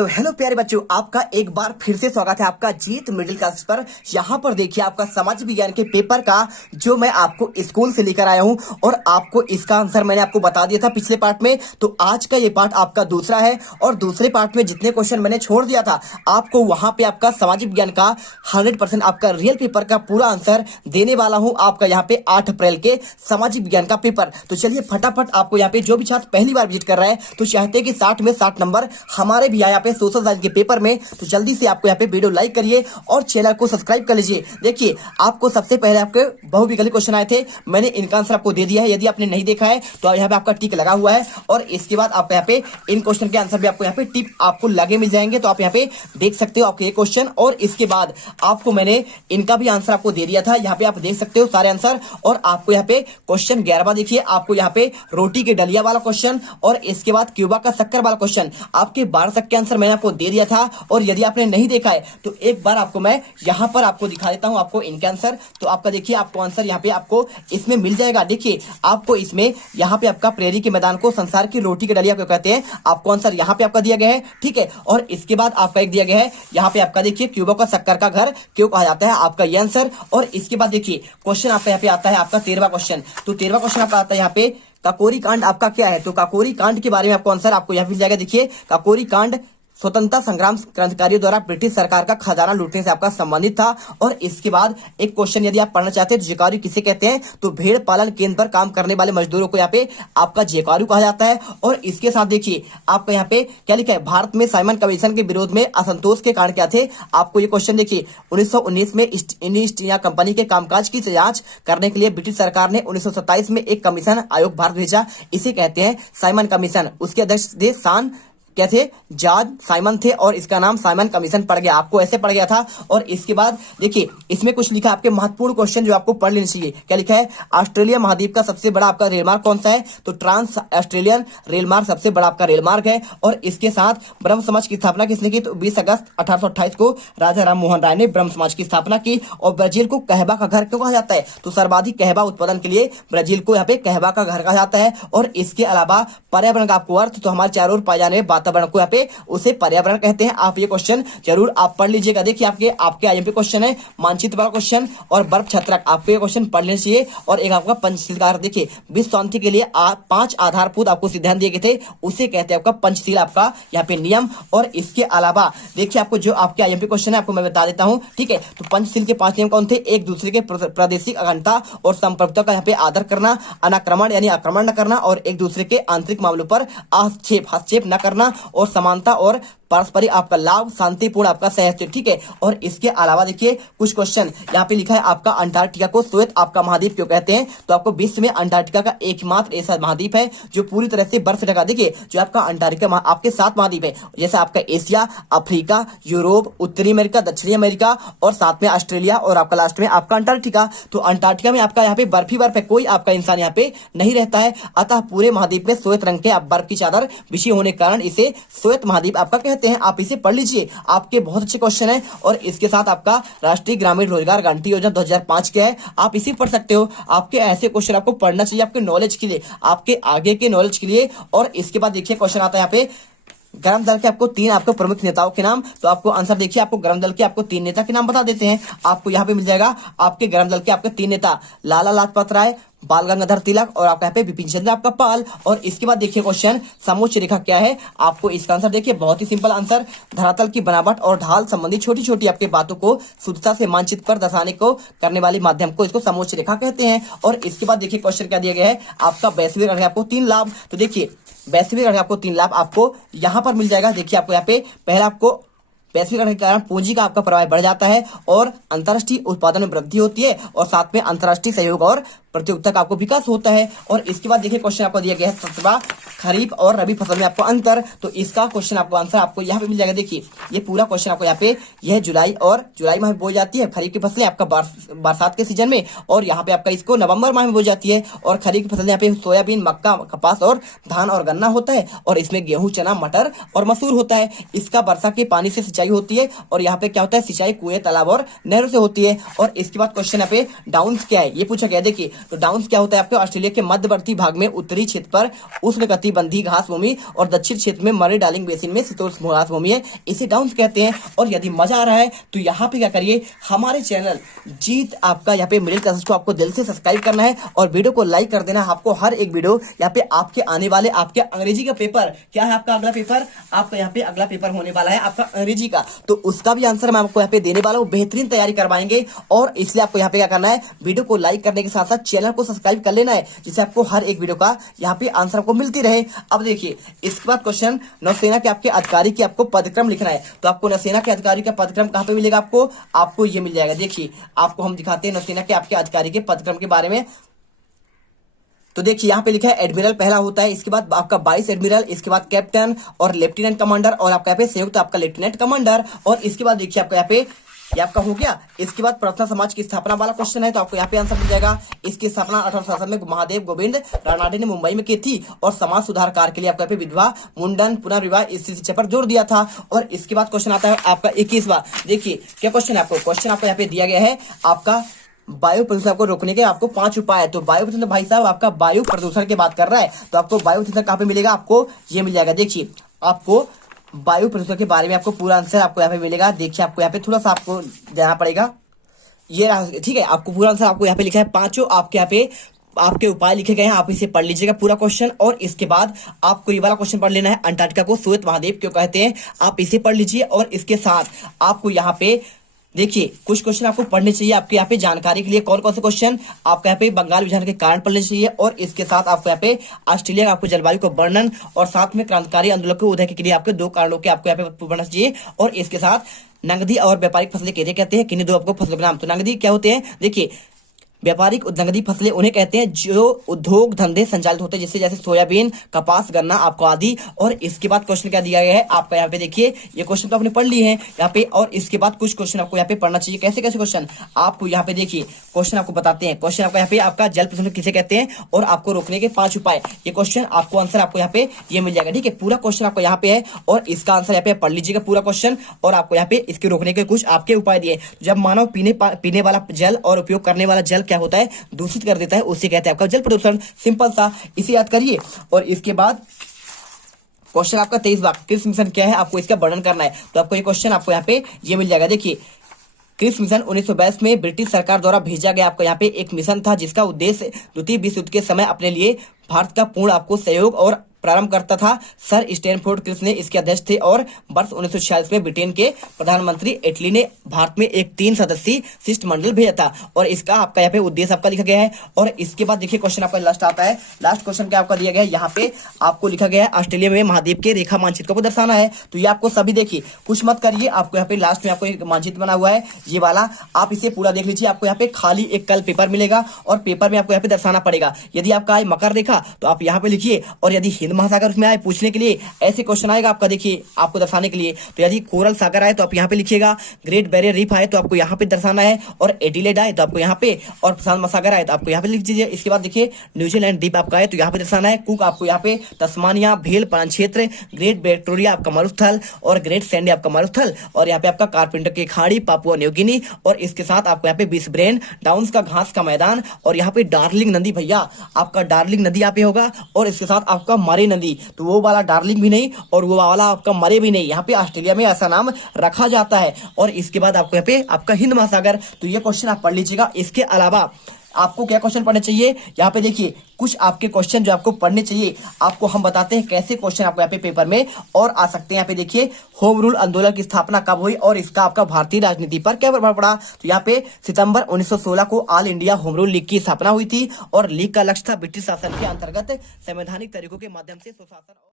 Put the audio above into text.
तो हेलो प्यारे बच्चों, आपका एक बार फिर से स्वागत है आपका जीत मिडिल क्लास पर। यहाँ पर देखिए आपका समाज विज्ञान के पेपर का जो मैं आपको स्कूल से लेकर आया हूँ और आपको इसका आंसर मैंने आपको बता दिया था पिछले पार्ट में। तो आज का ये पार्ट आपका दूसरा है और दूसरे पार्ट में जितने क्वेश्चन मैंने छोड़ दिया था आपको वहां पे आपका समाज विज्ञान का 100% आपका रियल पेपर का पूरा आंसर देने वाला हूँ आपका यहाँ पे 8 अप्रैल के सामाजिक विज्ञान का पेपर। तो चलिए फटाफट आपको यहाँ पे जो भी छात्र पहली बार विजिट कर रहा है तो चाहते हैं कि 60 में 60 नंबर हमारे भी यहाँ पे सोशल साइंस के पेपर में। तो जल्दी से आपको यहाँ पे वीडियो लाइक करिए और चैनल को सब्सक्राइब कर लीजिए। देखिए आपको सबसे पहले आपके बहुविकल्प क्वेश्चन आए थे, मैंने इनका आंसर आपको दे दिया है। यदि आपने नहीं देखा है तो यहाँ पे आपका टिक लगा हुआ है और इसके बाद आपको यहाँ पे इन क्वेश्चन के आंसर भी आपको यहाँ पे टिप आपको लगे मिल जाएंगे। तो आप यहाँ पे देख सकते हो आपके ये क्वेश्चन और इसके बाद आपको मैंने इनका भी आंसर आपको दे दिया था। यहाँ पे आप देख सकते हो सारे आंसर और आपको यहाँ पे क्वेश्चन 11वां देखिए आपको यहाँ पे रोटी के डलिया वाला क्वेश्चन और इसके बाद क्यूबा का शक्कर वाला क्वेश्चन आपके 12 तक के आंसर मैंने आपको दे दिया था। और यदि आपने नहीं देखा है तो एक बार आपको मैं यहाँ पर आपको दिखा देता हूँ आपको इनके आंसर। तो आपका देखिए आपको आंसर यहाँ पे आपको इसमें मिल जाएगा। देखिए आपको इसमें यहाँ पे आपका प्रेरी के मैदान को संसार की रोटी के डलिया को कहते हैं, आपको आंसर यहाँ पे आपका दिया गया है, ठीक है। और इसके बाद आपका एक दिया गया है यहाँ पे आपका देखिए क्यूबा का शक्कर का घर क्यों कहा जाता है, आपका ये आंसर। और इसके बाद देखिए क्वेश्चन आपका यहाँ पे आता है आपका 13वां क्वेश्चन। तो 13वां क्वेश्चन आपका आता है यहाँ पे काकोरी कांड आपका क्या है। तो काकोरी कांड के बारे में आपको आंसर आपको यहाँ मिल जाएगा। देखिए काकोरी कांड स्वतंत्रता संग्राम क्रांतिकारियों द्वारा ब्रिटिश सरकार का खजाना लूटने से आपका संबंधित था। और इसके बाद एक क्वेश्चन यदि आप पढ़ना चाहते हैं तो जेकारू किसे कहते हैं, तो भेड़ पालन केंद्र पर काम करने वाले मजदूरों को यहाँ पे आपका जेकारू कहा जाता है। और इसके साथ देखिए आपका यहाँ पे क्या लिखा है, भारत में साइमन कमीशन के विरोध में असंतोष के कारण क्या थे। आपको ये क्वेश्चन देखिए 1919 में ईस्ट इंडिया कंपनी के कामकाज की जांच करने के लिए ब्रिटिश सरकार ने 1927 में एक कमीशन आयोग भारत भेजा, इसे कहते हैं साइमन कमीशन। उसके अध्यक्ष थे सान क्या थे, जॉर्ज साइमन थे और इसका नाम साइमन कमीशन पड़ गया, आपको ऐसे पड़ गया था। और इसके बाद देखिए इसमें कुछ लिखा आपके महत्वपूर्ण क्वेश्चन जो आपको पढ़ लेना चाहिए। क्या लिखा है, ऑस्ट्रेलिया महाद्वीप का सबसे बड़ा आपका रेलमार्ग कौन सा है, तो ट्रांस ऑस्ट्रेलियन रेलमार्ग सबसे बड़ा आपका रेलमार्ग है। और इसके साथ ब्रह्म समाज की स्थापना किसने की, तो 20 अगस्त 1828 को राजा राम मोहन राय ने ब्रह्म समाज की स्थापना की। और ब्राजील को कहवा का घर क्यों कहा जाता है, तो सर्वाधिक कहवा उत्पादन के लिए ब्राजील को यहाँ पे कहवा का घर कहा जाता है। और इसके अलावा पर्यावरण का आपको अर्थ, तो हमारे चारों ओर पाए जाने वातावरण को यहाँ पे उसे पर्यावरण कहते हैं। आप ये क्वेश्चन जरूर आप पढ़ लीजिएगा। देखिए आपके आईएमपी क्वेश्चन है मानचित्र वाला क्वेश्चन और बर्फ छत्रक, आपको ये क्वेश्चन पढ़ लेना चाहिए। और एक आपका पंचशील का अर्थ, देखिए विश्व शांति के लिए 5 आधारभूत आपको सिद्धांत दिए गए थे, उसे कहते हैं आपका पंचशील आपका यहाँ पे नियम। और इसके अलावा देखिए आपको जो आपके आईएमपी क्वेश्चन है आपको मैं बता देता हूँ, ठीक है। तो पंचशील के 5 नियम कौन थे, एक दूसरे के प्रादेशिक अखंडता और संप्रभुता का यहाँ पे आदर करना, अनाक्रमण यानी आक्रमण न करना और एक दूसरे के आंतरिक मामलों पर हस्तक्षेप न करना और समानता और पारस्परिक आपका लाभ, शांतिपूर्ण आपका सहस्त्र, ठीक है। और इसके अलावा देखिए कुछ क्वेश्चन यहाँ पे लिखा है आपका अंटार्कटिका को श्वेत आपका महाद्वीप क्यों कहते हैं, तो आपको विश्व में अंटार्कटिका का एकमात्र ऐसा महाद्वीप है जो पूरी तरह से बर्फ से ढका। देखिए जो आपका अंटार्कटिका आपके 7 महाद्वीप है, जैसे आपका एशिया, अफ्रीका, यूरोप, उत्तरी अमेरिका, दक्षिणी अमेरिका और साथ में ऑस्ट्रेलिया और आपका लास्ट में आपका अंटार्कटिका। तो अंटार्कटिका में आपका यहाँ पे बर्फ ही बर्फ है, कोई आपका इंसान यहाँ पे नहीं रहता है। अतः पूरे महाद्वीप में श्वेत रंग के बर्फ की चादर बिछी होने के कारण इसे श्वेत महाद्वीप आपका कहते हैं। आप इसे पढ़ लीजिए, आपके बहुत अच्छे क्वेश्चन है। और इसके साथ आपका राष्ट्रीय ग्रामीण रोजगार गारंटी योजना 2005 क्या है, आप इसे पढ़ सकते हो। आपके ऐसे क्वेश्चन आपको पढ़ना चाहिए आपके नॉलेज के लिए, आपके आगे के नॉलेज के लिए। और इसके बाद देखिए क्वेश्चन आता है यहाँ पे गर्म दल के आपको 3 आपको प्रमुख नेताओं के नाम, तो आपको आंसर देखिए आपको गर्म दल के आपको 3 नेता के नाम बता देते हैं। आपको यहाँ पे मिल जाएगा आपके गर्म दल के आपके 3 नेता, लाला लाजपत राय, बाल गंगाधर तिलक और आपका यहाँ पे बिपिन चंद्र आपका पाल। और इसके बाद देखिए क्वेश्चन समोच्च रेखा क्या है, आपको इसका आंसर देखिए बहुत ही सिंपल आंसर, धरातल की बनावट और ढाल संबंधी छोटी छोटी आपके बातों को शुद्धता से मानचित्र पर दर्शाने को करने वाली माध्यम को इसको समोच्च रेखा कहते हैं। और इसके बाद देखिए क्वेश्चन क्या दिया गया है, आपका वैश्विक अर्थ आपको 3 लाभ, तो देखिए वैश्विक अर्थ आपको 3 लाभ आपको यहाँ पर मिल जाएगा। देखिए आपको यहाँ पे पहला आपको वैश्वीकरण के कारण पूंजी का आपका प्रवाह बढ़ जाता है और अंतर्राष्ट्रीय उत्पादन में वृद्धि होती है और साथ में अंतर्राष्ट्रीय सहयोग और प्रतियोगिता का आपको विकास होता है। और इसके बाद देखिए क्वेश्चन आपको दिया गया है 17वां, खरीफ और रबी फसल में आपको अंतर, तो इसका क्वेश्चन आपको आंसर आपको यहाँ पे मिल जाएगा। देखिए ये पूरा क्वेश्चन आपको यहाँ पे यह जुलाई माह में बोई जाती है खरीफ की फसलें आपका बरसात के सीजन में, और यहाँ पे आपका इसको नवंबर माह में बोई जाती है। और खरीफ की फसल यहाँ पे सोयाबीन, मक्का, कपास और धान और गन्ना होता है और इसमें गेहूं, चना, मटर और मसूर होता है। इसका वर्षा के पानी से सिंचाई होती है और यहाँ पे क्या होता है, सिंचाई कुएं, तालाब और नहरों से होती है। और इसके बाद क्वेश्चन यहाँ पे डाउन्स क्या है ये पूछा गया। देखिए तो डाउन्स क्या होता है आपके ऑस्ट्रेलिया के मध्यवर्ती भाग में उत्तरी क्षेत्र पर उष्णकटिबंधीय घास भूमि और दक्षिण क्षेत्र में मरे डार्लिंग बेसिन में शीतोष्ण घास भूमि है, इसे डाउन्स कहते हैं। और यदि मजा आ रहा है तो यहाँ पे क्या करिए, हमारे चैनल जीत आपका यहाँ पे मिडिल क्लासेस को आपको दिल से सब्सक्राइब करना है और वीडियो को लाइक कर देना। आपको हर एक वीडियो यहाँ पे आपके आने वाले आपके अंग्रेजी का पेपर क्या है, आपका अगला पेपर, आपका यहाँ पे अगला पेपर होने वाला है आपका अंग्रेजी का, तो उसका भी आंसर मैं आपको यहाँ पे देने वाला हूँ, बेहतरीन तैयारी करवाएंगे। और इसलिए आपको यहाँ पे क्या करना है, वीडियो को लाइक करने के साथ साथ चैनल को सब्सक्राइब कर लेना है, जिससे आपको हर एक वीडियो का यहाँ पे आंसर आपको मिलती रहे। अब देखिए इसके बाद क्वेश्चन, नौसेना के आपके अधिकारी की आपको पदक्रम लिखना है, तो आपको नौसेना के अधिकारी का पदक्रम कहाँ पे मिलेगा, आपको ये मिल जाएगा। देखिए आपको हम दिखाते हैं नौसेना के आपके अधिकारी के पदक्रम के बारे में। तो देखिए यहाँ पे लिखा है एडमिरल पहला होता है, इसके बाद आपका वाइस एडमिरल, इसके बाद कैप्टन और लेफ्टिनेंट कमांडर, और आपका यहाँ पे संयुक्त आपका लेफ्टिनेंट कमांडर, और इसके बाद देखिए आपका यहाँ पे ये आपका हो गया। इसके बाद प्रार्थना समाज की स्थापना वाला क्वेश्चन है, तो आपको यहाँ पे आंसर मिल जाएगा। इसकी स्थापना 1867 में महादेव गोविंद रानाडे ने मुंबई में की थी और समाज सुधार कार्य के लिए आपको यहाँ पे विधवा मुंडन पुनर्विवाह इस शिक्षा पर जोर दिया था। और इसके बाद क्वेश्चन आता है आपका 21वां। देखिए क्या क्वेश्चन है, क्वेश्चन आपको यहाँ पे दिया गया है आपका वायु प्रदूषण को रोकने के आपको 5 उपाय है। तो वायु प्रदूषण भाई साहब आपका वायु प्रदूषण की बात कर रहा है, तो आपको वायु प्रदूषण कहाँ पे मिलेगा, आपको ये मिल जाएगा। देखिए आपको वायु प्रदूषण के बारे में आपको पूरा आंसर आपको यहाँ पे मिलेगा। देखिए आपको यहाँ पे थोड़ा सा आपको जाना पड़ेगा, ये ठीक है, आपको पूरा आंसर आपको यहाँ पे लिखा है, 5 आपके यहाँ पे आपके उपाय लिखे गए हैं, आप इसे पढ़ लीजिएगा पूरा क्वेश्चन। और इसके बाद आपको ये वाला क्वेश्चन पढ़ लेना है, अंटार्कटिका को श्वेत महाद्वीप क्यों कहते हैं, आप इसे पढ़ लीजिए। और इसके साथ आपको यहाँ पे देखिए कुछ क्वेश्चन आपको पढ़ने चाहिए आपके यहाँ पे जानकारी के लिए। कौन कौन से क्वेश्चन आपको यहाँ पे बंगाल विभाजन के कारण पढ़ने चाहिए, और इसके साथ आपको यहाँ पे ऑस्ट्रेलिया का आपको जलवायु को वर्णन, और साथ में क्रांतिकारी आंदोलन के उदय के लिए आपके 2 कारणों के आपको यहाँ पे पढ़ना चाहिए। और इसके साथ नगदी और व्यापारिक फसलें कैसे कहते हैं, किन्हीं 2 आपको फसलों के नाम। तो नगदी क्या होते हैं, देखिए व्यापारिक नगदी फसलें उन्हें कहते हैं जो उद्योग धंधे संचालित होते हैं, जिससे जैसे सोयाबीन, कपास, गन्ना आपको आदि। और इसके बाद क्वेश्चन क्या दिया गया है आपका यहाँ पे, देखिए ये क्वेश्चन तो आपने पढ़ लिए हैं यहाँ पे। और इसके बाद कुछ क्वेश्चन आपको यहाँ पे पढ़ना चाहिए। कैसे कैसे क्वेश्चन आपको यहाँ पे देखिए क्वेश्चन आपको बताते हैं। क्वेश्चन आपका यहाँ पे आपका जल प्रदूषण किसे कहते हैं और आपको रोकने के 5 उपाय, ये क्वेश्चन आपको आंसर आपको यहाँ पे ये मिल जाएगा। ठीक है, पूरा क्वेश्चन आपको यहाँ पे है और इसका आंसर यहाँ पे पढ़ लीजिएगा पूरा क्वेश्चन। और आपको यहाँ पे इसके रोकने के कुछ आपके उपाय दिए। जब मानव पीने वाला जल और उपयोग करने वाला जल क्या होता है, दूषित कर देता है, उसे कहते हैं आपका जल प्रदूषण। सिंपल सा, इसे याद करिए। और इसके बाद क्वेश्चन आपका 23वां, क्रिस मिशन क्या है, आपको इसका वर्णन करना है। तो आपको ये क्वेश्चन आपको यहाँ पे ये मिल जाएगा। देखिए क्रिस मिशन 1922 में ब्रिटिश सरकार द्वारा भेजा गया आपको यहाँ पे एक मिशन था, जिसका उद्देश्य द्वितीय विश्व युद्ध के समय अपने लिए भारत का पूर्ण आपको सहयोग और प्रारंभ करता था। सर स्टैनफोर्ड क्रिस ने इसके अध्यक्ष थे और वर्ष 1946 में ब्रिटेन के प्रधानमंत्री एटली ने भारत में एक 3 सदस्यीय शिष्टमंडल भेजा था। और इसका आपका यहाँ पे उद्देश्य आपका लिखा गया है। और इसके बाद देखिए क्वेश्चन आपका लास्ट आता है। लास्ट क्वेश्चन क्या आपका दिया गया है, यहाँ पे आपको लिखा गया है ऑस्ट्रेलिया में महाद्वीप के रेखा मानचित्र को दर्शाना है। तो ये आपको सभी देखिए कुछ मत करिए, आपको यहाँ पे लास्ट में आपको एक मानचित्र बना हुआ है ये वाला, आप इसे पूरा देख लीजिए। आपको यहाँ पे खाली एक कल पेपर मिलेगा और पेपर में आपको यहाँ पे दर्शाना पड़ेगा। यदि आपका आए मकर रेखा तो आप यहाँ पे लिखिए, और यदि हिंद महासागर उसमें आए पूछने के लिए ऐसे क्वेश्चन आएगा आपका, देखिए आपको दर्शाने के लिए, तो यदि कोरल सागर आए तो आप यहाँ पे लिखिएगा, ग्रेट बैरियर रीफ आए तो आपको यहाँ पे दर्शाना है, और एडिलेड आए तो आपको यहाँ पे, और प्रशांत महासागर आए तो आपको यहाँ पे लिख दीजिए। इसके बाद देखिए न्यूजीलैंड द्वीप आपका है तो यहाँ पे दर्शाना है। कुक आपको यहाँ पे, तस्मानिया, भेल प्रांत क्षेत्र, ग्रेट विक्टोरिया आपका मरुस्थल, और ग्रेट सैंडी आपका मरुस्थल, और यहाँ पे आपका कारपेंटर की खाड़ी पापुआ न्यू गिनी, और इसके साथ आपको यहाँ पे ब्रिस्बेन डाउन्स का घास का मैदान, और यहाँ पे डार्लिंग नदी, भैया आपका डार्लिंग नदी यहाँ पे होगा, और इसके साथ आपका मरे नदी, तो वो वाला डार्लिंग भी नहीं और वो वाला आपका मरे भी नहीं, यहाँ पे ऑस्ट्रेलिया में ऐसा नाम रखा जाता है। और इसके बाद आपको यहाँ पे आपका हिंद महासागर, तो ये क्वेश्चन आप पढ़ लीजिएगा। इसके अलावा आपको क्या क्वेश्चन पढ़ने चाहिए, यहाँ पे देखिए कुछ आपके क्वेश्चन जो आपको पढ़ने चाहिए, आपको हम बताते हैं कैसे क्वेश्चन आपको यहाँ पे पेपर में और आ सकते हैं। यहाँ पे देखिए होम रूल आंदोलन की स्थापना कब हुई और इसका आपका भारतीय राजनीति पर क्या प्रभाव पड़ा। तो यहाँ पे सितंबर 1916 को all India home rule league की स्थापना हुई थी, और लीग का लक्ष्य था ब्रिटिश शासन के अंतर्गत संवैधानिक तरीकों के माध्यम से सुशासन